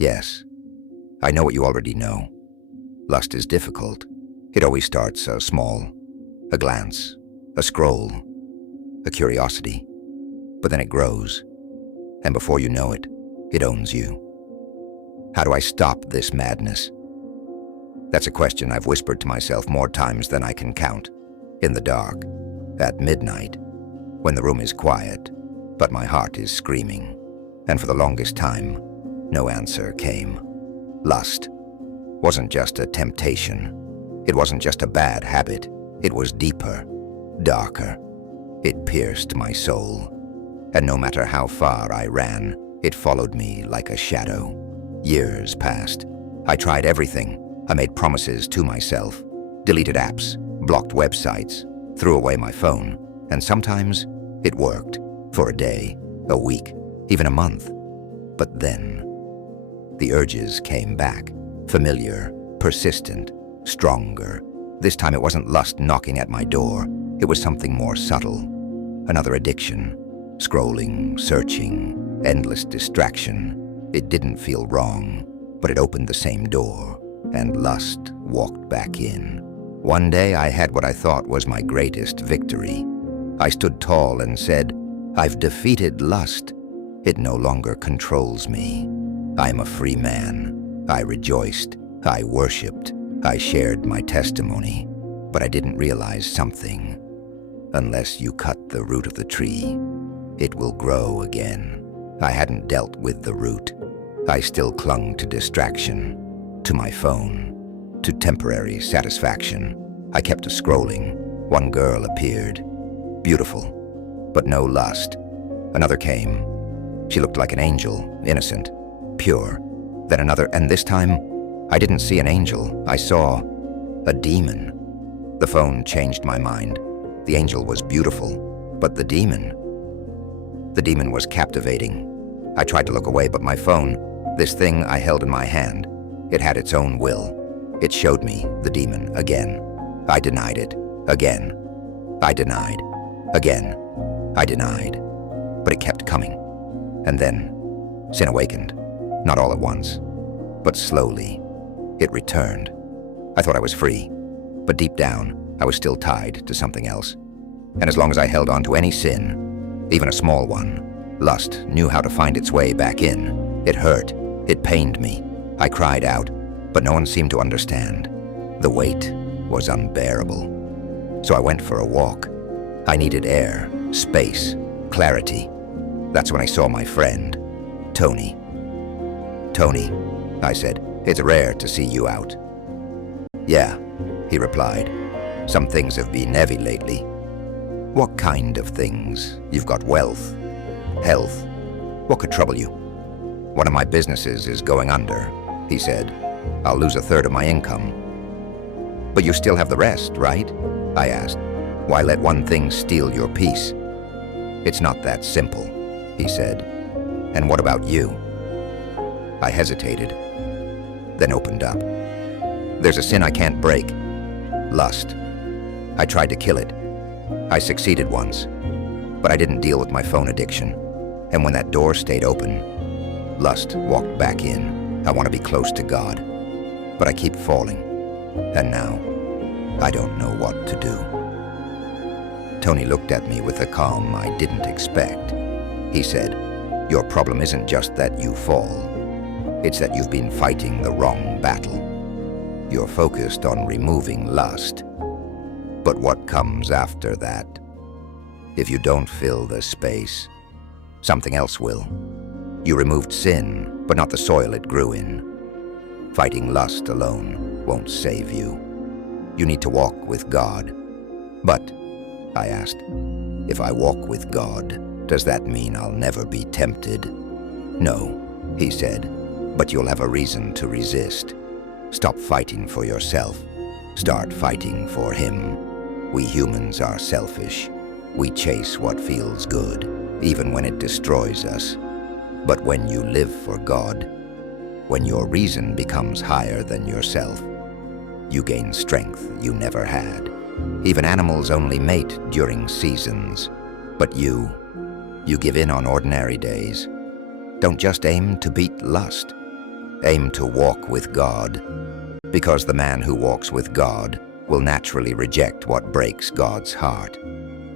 Yes, I know what you already know. Lust is difficult. It always starts small, a glance, a scroll, a curiosity. But then it grows, and before you know it, it owns you. How do I stop this madness? That's a question I've whispered to myself more times than I can count. In the dark, at midnight, when the room is quiet, but my heart is screaming. And for the longest time, no answer came. Lust wasn't just a temptation. It wasn't just a bad habit. It was deeper, darker. It pierced my soul. And no matter how far I ran, it followed me like a shadow. Years passed. I tried everything. I made promises to myself, deleted apps, blocked websites, threw away my phone, and sometimes it worked for a day, a week, even a month. But then, the urges came back, familiar, persistent, stronger. This time it wasn't lust knocking at my door. It was something more subtle. Another addiction. Scrolling, searching, endless distraction. It didn't feel wrong, but it opened the same door, and lust walked back in. One day I had what I thought was my greatest victory. I stood tall and said, "I've defeated lust. It no longer controls me. I'm a free man." I rejoiced, I worshipped, I shared my testimony, but I didn't realize something. Unless you cut the root of the tree, it will grow again. I hadn't dealt with the root. I still clung to distraction, to my phone, to temporary satisfaction. I kept scrolling. One girl appeared, beautiful, but no lust. Another came. She looked like an angel, innocent, pure. Then another, and this time, I didn't see an angel. I saw a demon. The phone changed my mind. The angel was beautiful, but the demon was captivating. I tried to look away, but my phone, this thing I held in my hand, it had its own will. It showed me the demon again. I denied it. Again. I denied. Again. I denied. But it kept coming. And then, sin awakened. Not all at once, but slowly. It returned. I thought I was free, but deep down, I was still tied to something else. And as long as I held on to any sin, even a small one, lust knew how to find its way back in. It hurt. It pained me. I cried out, but no one seemed to understand. The weight was unbearable. So I went for a walk. I needed air, space, clarity. That's when I saw my friend, Tony. "Tony," I said, "it's rare to see you out." "Yeah," he replied. "Some things have been heavy lately." "What kind of things? You've got wealth, health. What could trouble you?" "One of my businesses is going under," he said. "I'll lose a third of my income." "But you still have the rest, right?" I asked. "Why let one thing steal your peace?" "It's not that simple," he said. "And what about you?" I hesitated, then opened up. "There's a sin I can't break. Lust. I tried to kill it. I succeeded once, but I didn't deal with my phone addiction. And when that door stayed open, lust walked back in. I want to be close to God, but I keep falling. And now, I don't know what to do." Tony looked at me with a calm I didn't expect. He said, "Your problem isn't just that you fall. It's that you've been fighting the wrong battle. You're focused on removing lust. But what comes after that? If you don't fill the space, something else will. You removed sin, but not the soil it grew in. Fighting lust alone won't save you. You need to walk with God." "But," I asked, "if I walk with God, does that mean I'll never be tempted?" "No," he said, "but you'll have a reason to resist. Stop fighting for yourself. Start fighting for Him. We humans are selfish. We chase what feels good, even when it destroys us. But when you live for God, when your reason becomes higher than yourself, you gain strength you never had. Even animals only mate during seasons. But you give in on ordinary days. Don't just aim to beat lust. Aim to walk with God, because the man who walks with God will naturally reject what breaks God's heart.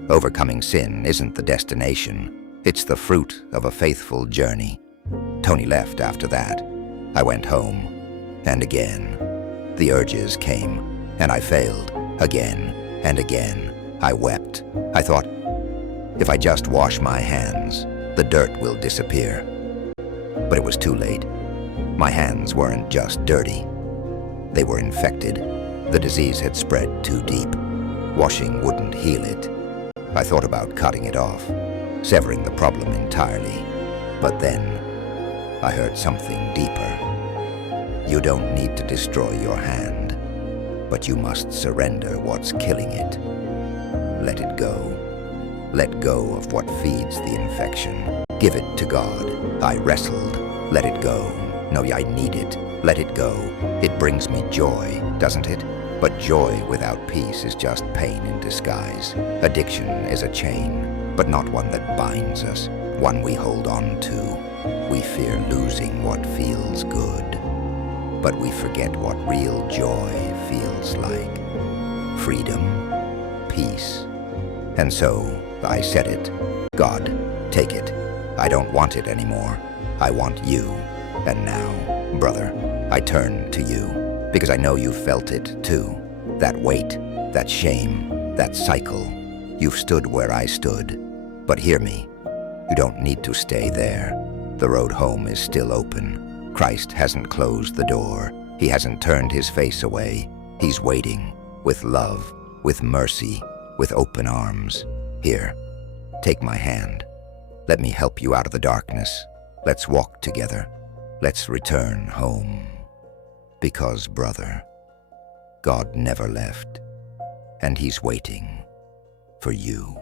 Overcoming sin isn't the destination, it's the fruit of a faithful journey. Tony left after that. I went home, and again. The urges came, and I failed, again and again. I wept. I thought, if I just wash my hands, the dirt will disappear. But it was too late. My hands weren't just dirty. They were infected. The disease had spread too deep. Washing wouldn't heal it. I thought about cutting it off, severing the problem entirely. But then, I heard something deeper. You don't need to destroy your hand, but you must surrender what's killing it. Let it go. Let go of what feeds the infection. Give it to God. I wrestled. Let it go. No, I need it. Let it go. It brings me joy, doesn't it? But joy without peace is just pain in disguise. Addiction is a chain, but not one that binds us, one we hold on to. We fear losing what feels good, but we forget what real joy feels like. Freedom, peace. And so, I said it. God, take it. I don't want it anymore. I want you. And now, brother, I turn to you, because I know you've felt it too. That weight, that shame, that cycle. You've stood where I stood. But hear me, you don't need to stay there. The road home is still open. Christ hasn't closed the door. He hasn't turned his face away. He's waiting, with love, with mercy, with open arms. Here, take my hand. Let me help you out of the darkness. Let's walk together. Let's return home. Because, brother, God never left, and he's waiting for you.